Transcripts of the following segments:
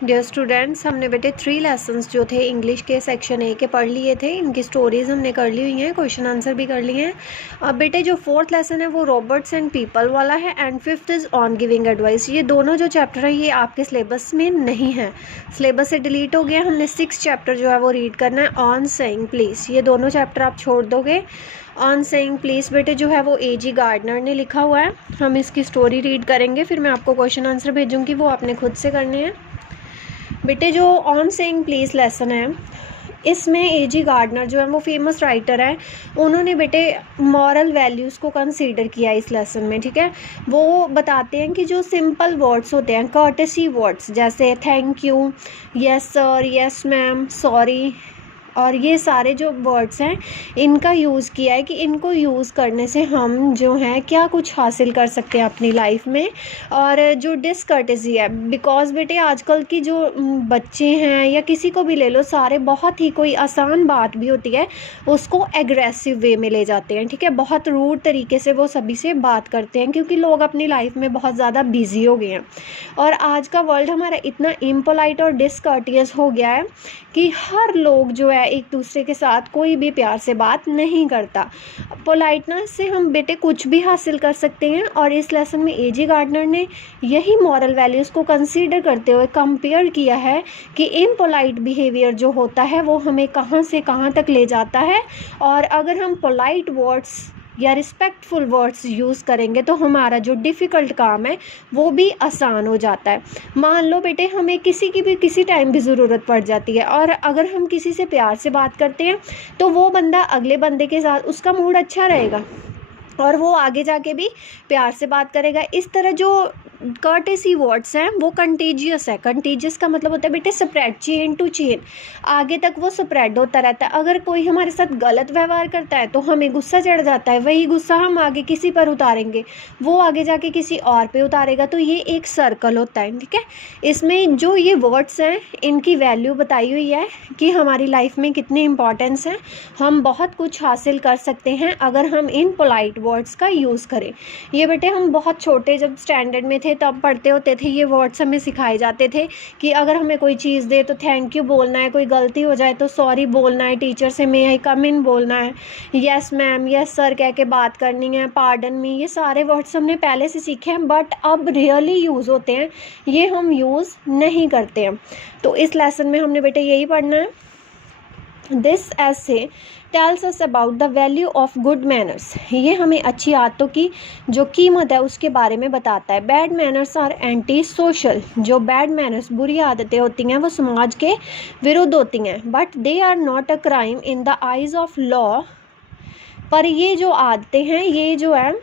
Dear students, हमने बेटे 3 lessons जो थे इंग्लिश के सेक्शन ए के पढ़ लिए थे। इनकी स्टोरीज़ हमने कर ली हुई हैं, क्वेश्चन आंसर भी कर लिए हैं। अब बेटे जो 4th लेसन है वो रॉबर्ट्स एंड पीपल वाला है and 5th is on giving advice. ये दोनों जो चैप्टर है ये आपके सिलेबस में नहीं है, सिलेबस से डिलीट हो गया। हमने 6th चैप्टर जो है वो रीड करना है, ऑन सेइंग प्लीज़। ये दोनों चैप्टर आप छोड़ दोगे। ऑन सेइंग प्लीज़ बेटे जो है वो A.G. गार्डनर ने लिखा हुआ है। हम इसकी स्टोरी रीड करेंगे, फिर मैं आपको क्वेश्चन आंसर भेजूँगी, वो आपने खुद से करने हैं। बेटे जो ऑन सेइंग प्लीज़ लेसन है, इसमें A.G. गार्डनर जो है वो फेमस राइटर है। उन्होंने बेटे मॉरल वैल्यूज़ को कंसीडर किया इस लेसन में, ठीक है। वो बताते हैं कि जो सिंपल वर्ड्स होते हैं, कर्टेसी वर्ड्स, जैसे thank you, yes sir, yes ma'am, sorry, और ये सारे जो वर्ड्स हैं इनका यूज़ किया है कि इनको यूज़ करने से हम जो हैं क्या कुछ हासिल कर सकते हैं अपनी लाइफ में। और जो डिसकर्टेसी है, बिकॉज़ बेटे आजकल की जो बच्चे हैं या किसी को भी ले लो, सारे बहुत ही कोई आसान बात भी होती है उसको एग्रेसिव वे में ले जाते हैं, ठीक है। बहुत रूड तरीके से वो सभी से बात करते हैं क्योंकि लोग अपनी लाइफ में बहुत ज़्यादा बिजी हो गए हैं। और आज का वर्ल्ड हमारा इतना इम्पोलाइट और डिसकर्टियस हो गया है कि हर लोग जो है एक दूसरे के साथ कोई भी प्यार से बात नहीं करता। पोलाइटनेस से हम बेटे कुछ भी हासिल कर सकते हैं। और इस लेसन में A.G. गार्डनर ने यही मॉरल वैल्यूज़ को कंसीडर करते हुए कंपेयर किया है कि इम्पोलाइट बिहेवियर जो होता है वो हमें कहाँ से कहाँ तक ले जाता है, और अगर हम पोलाइट वर्ड्स या रिस्पेक्टफुल वर्ड्स यूज़ करेंगे तो हमारा जो डिफ़िकल्ट काम है वो भी आसान हो जाता है। मान लो बेटे हमें किसी की भी किसी टाइम भी ज़रूरत पड़ जाती है, और अगर हम किसी से प्यार से बात करते हैं तो वो बंदा अगले बंदे के साथ उसका मूड अच्छा रहेगा और वो आगे जाके भी प्यार से बात करेगा। इस तरह जो कर्टेसी वर्ड्स हैं वो कंटेजियस है। कंटेजियस का मतलब होता है बेटे स्प्रेड, चेन टू चेन, आगे तक वो स्प्रेड होता रहता है। अगर कोई हमारे साथ गलत व्यवहार करता है तो हमें गुस्सा चढ़ जाता है, वही गुस्सा हम आगे किसी पर उतारेंगे, वो आगे जाके किसी और पे उतारेगा, तो ये एक सर्कल होता है, ठीक है। इसमें जो ये वर्ड्स हैं इनकी वैल्यू बताई हुई है कि हमारी लाइफ में कितनी इंपॉर्टेंस है। हम बहुत कुछ हासिल कर सकते हैं अगर हम इन पोलाइट वर्ड्स का यूज़ करें। ये बेटे हम बहुत छोटे जब स्टैंडर्ड में थे तब पढ़ते होते थे, ये वर्ड्स हमें सिखाए जाते थे कि अगर हमें कोई चीज़ दे तो थैंक यू बोलना है, कोई गलती हो जाए तो सॉरी बोलना है, टीचर से मे आई कम इन बोलना है, यस मैम, यस सर कह के बात करनी है, पार्डन मी। ये सारे वर्ड्स हमने पहले से सीखे हैं बट अब रियली यूज़ होते हैं, ये हम यूज़ नहीं करते हैं। तो इस लेसन में हमने बेटे यही पढ़ना है। This essay tells us about the value of good manners। ये हमें अच्छी आदतों की जो कीमत है उसके बारे में बताता है। Bad manners are anti social. जो बैड मैनर्स, बुरी आदतें होती हैं, वो समाज के विरुद्ध होती हैं, but they are not a crime in the eyes of law. पर ये जो आदतें हैं, ये जो है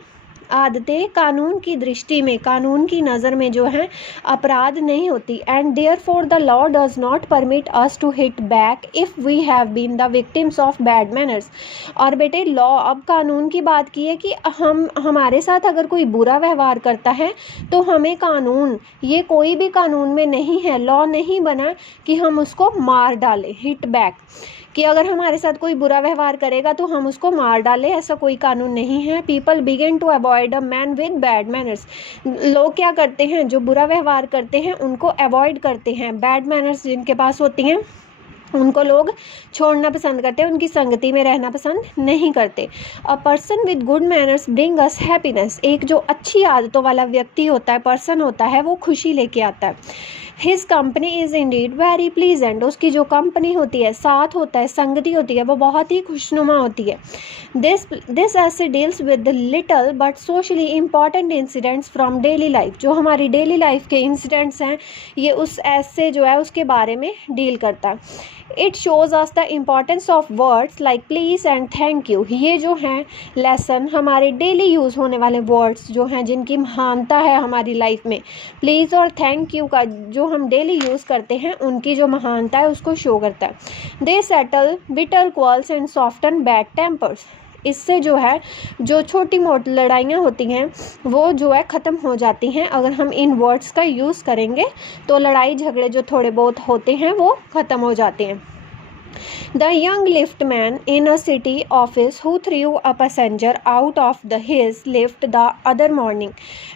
आदतें कानून की दृष्टि में, कानून की नज़र में जो है अपराध नहीं होती। And therefore the law does not permit us to hit back if we have been the victims of bad manners. और बेटे लॉ, अब कानून की बात की है कि हमारे साथ अगर कोई बुरा व्यवहार करता है तो हमें कानून, ये कोई भी कानून में नहीं है, लॉ नहीं बना कि हम उसको मार डालें, हिट बैक, कि अगर हमारे साथ कोई बुरा व्यवहार करेगा तो हम उसको मार डालें, ऐसा कोई कानून नहीं है। People begin to avoid a man with bad manners. लोग क्या करते हैं, जो बुरा व्यवहार करते हैं उनको अवॉइड करते हैं। बैड मैनर्स जिनके पास होती हैं उनको लोग छोड़ना पसंद करते हैं, उनकी संगति में रहना पसंद नहीं करते। A person with good manners bring us happiness. एक जो अच्छी आदतों वाला व्यक्ति होता है, पर्सन होता है, वो खुशी लेके आता है। His company is Indeed very pleasant. उसकी जो कंपनी होती है, साथ होता है, संगति होती है, वो बहुत ही खुशनुमा होती है। दिस ऐसे deals with little but socially important incidents from daily life. जो हमारी डेली लाइफ के इंसिडेंट्स हैं ये उस ऐसे जो है उसके बारे में डील करता है। It shows us the importance of words like please and thank you. ये जो हैं लेसन हमारे डेली यूज़ होने वाले वर्ड्स जो हैं, जिनकी महानता है हमारी लाइफ में, प्लीज़ और थैंक यू का जो हम डेली यूज़ करते हैं उनकी जो महानता है उसको शो करता है। They settle bitter quarrels and soften bad tempers. इससे जो है जो छोटी मोटी लड़ाइयाँ होती हैं वो जो है ख़त्म हो जाती हैं। अगर हम इन वर्ड्स का यूज़ करेंगे तो लड़ाई झगड़े जो थोड़े बहुत होते हैं वो ख़त्म हो जाते हैं। The young liftman in a city office who through a passenger out of the his lift the other morning.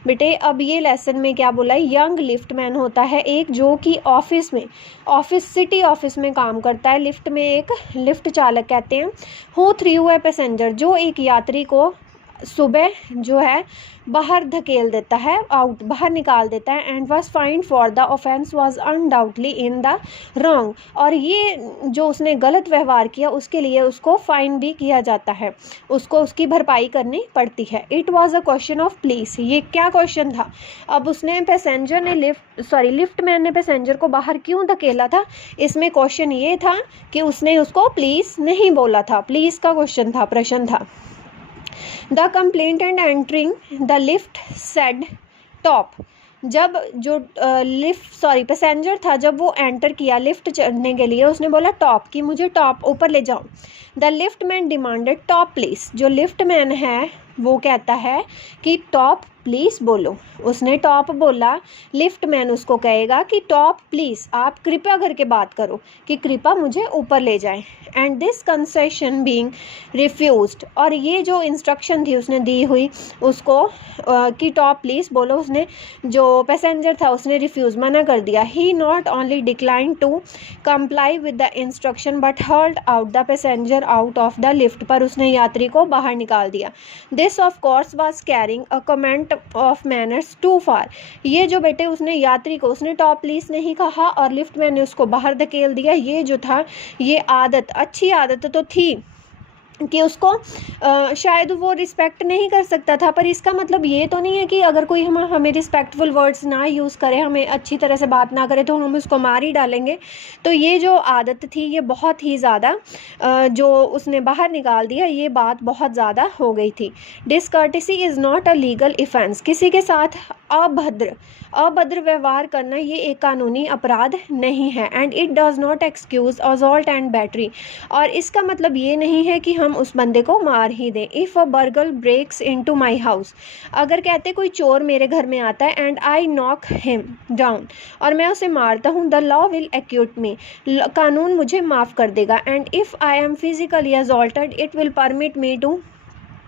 बेटे अब ये लेसन में क्या बोला है, यंग लिफ्टमैन होता है एक जो कि ऑफिस में, ऑफिस सिटी ऑफिस में काम करता है, लिफ्ट में एक लिफ्ट चालक कहते हैं। हु थ्रू अ पैसेंजर जो एक यात्री को सुबह जो है बाहर धकेल देता है, आउट बाहर निकाल देता है। And was find for the offence was undoubtedly in the wrong, और ये जो उसने गलत व्यवहार किया उसके लिए उसको फाइन भी किया जाता है, उसको उसकी भरपाई करनी पड़ती है। It was a question of please, ये क्या क्वेश्चन था। अब उसने पैसेंजर ने लिफ्टमैन ने पैसेंजर को बाहर क्यों धकेला था, इसमें क्वेश्चन ये था कि उसने उसको प्लीज नहीं बोला था, प्लीज का क्वेश्चन था, प्रश्न था। The complainant entering the lift said top, जब जो पैसेंजर था जब वो एंटर किया लिफ्ट चढ़ने के लिए उसने बोला टॉप, कि मुझे टॉप ऊपर ले जाओ। The liftman demanded top please, जो लिफ्टमैन है वो कहता है कि टॉप प्लीज़ बोलो, उसने टॉप बोला, लिफ्टमैन उसको कहेगा कि टॉप प्लीज़ आप कृपया करके बात करो कि कृपया मुझे ऊपर ले जाएं। And this concession being refused, और ये जो इंस्ट्रक्शन थी उसने दी हुई उसको कि टॉप प्लीज़ बोलो, उसने जो पैसेंजर था उसने रिफ्यूज़ मना कर दिया। He not only decline to comply with the instruction but hurled out the passenger out of the lift, पर उसने यात्री को बाहर निकाल दिया। This of course was carrying a comment of manners too far, ये जो बेटे उसने यात्री को उसने टॉप प्लीज नहीं कहा और लिफ्टमैन ने उसको बाहर धकेल दिया, ये जो था ये आदत, अच्छी आदत तो थी कि उसको शायद वो रिस्पेक्ट नहीं कर सकता था, पर इसका मतलब ये तो नहीं है कि अगर कोई हमें रिस्पेक्टफुल वर्ड्स ना यूज़ करे, हमें अच्छी तरह से बात ना करे तो हम उसको मार ही डालेंगे। तो ये जो आदत थी ये बहुत ही ज़्यादा जो उसने बाहर निकाल दिया, ये बात बहुत ज़्यादा हो गई थी। डिसकर्टेसी इज़ नॉट अ लीगल इफेंस, किसी के साथ अभद्र व्यवहार करना ये एक कानूनी अपराध नहीं है। And it does not excuse assault and battery, और इसका मतलब ये नहीं है कि हम उस बंदे को मार ही दें। If a burglar breaks into my house, अगर कहते कोई चोर मेरे घर में आता है and I knock him down, और मैं उसे मारता हूँ, the law will acquit me, कानून मुझे माफ़ कर देगा। And if I am physically assaulted it will permit me to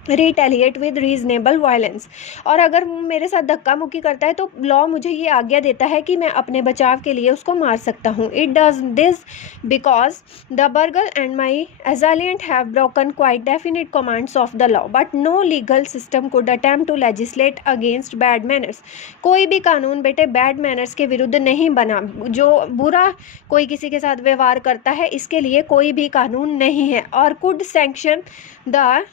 retaliate with reasonable violence, और अगर मेरे साथ धक्का मुक्की करता है तो लॉ मुझे ये आज्ञा देता है कि मैं अपने बचाव के लिए उसको मार सकता हूँ। It does this because the burglar and my assailant have broken quite definite commands of the law but no legal system could attempt to legislate against bad manners, कोई भी कानून बेटे बैड मैनर्स के विरुद्ध नहीं बना, जो बुरा कोई किसी के साथ व्यवहार करता है इसके लिए कोई भी कानून नहीं है। और could sanction the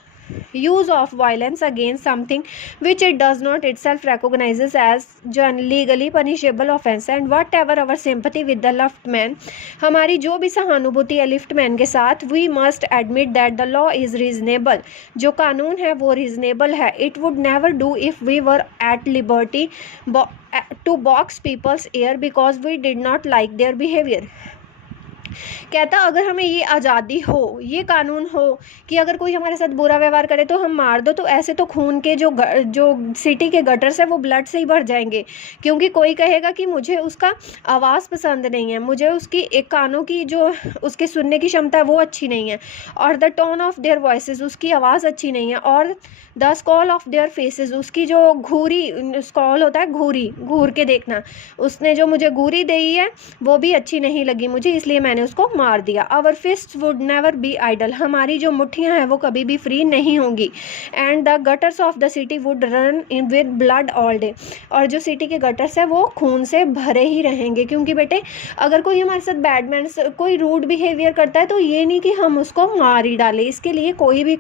use of violence against something which it does not itself recognizes as legally punishable offense। and whatever our sympathy with the liftman, हमारी जो भी सहानुभूति है लिफ्टमैन के साथ, we must admit that the law is reasonable, जो कानून है वो reasonable है। it would never do if we were at liberty to box people's ear because we did not like their behavior। कहता अगर हमें ये आज़ादी हो, ये कानून हो कि अगर कोई हमारे साथ बुरा व्यवहार करे तो हम मार दो, तो ऐसे तो खून के जो सिटी के गटर्स है वो ब्लड से ही भर जाएंगे, क्योंकि कोई कहेगा कि मुझे उसका आवाज़ पसंद नहीं है, मुझे उसकी एक कानों की जो उसके सुनने की क्षमता है वो अच्छी नहीं है, और the tone of their voices, उसकी आवाज़ अच्छी नहीं है, और द स्कॉल ऑफ देयर फेसेस, उसकी जो घूरी स्कॉल होता है, घूर के देखना, उसने जो मुझे घूरी दी है वो भी अच्छी नहीं लगी मुझे, इसलिए मैंने उसको मार दिया। Our fist would never be idle, हमारी जो मुट्ठियां हैं वो कभी भी फ्री नहीं होंगी। And the gutters of the city would run in with blood all day, और जो सिटी के गटर्स है वो खून से भरे ही रहेंगे, क्योंकि बेटे अगर कोई हमारे साथ बैड मैनर्स, कोई रूड बिहेवियर करता है तो ये नहीं कि हम उसको मार ही डालें, इसके लिए कोई भी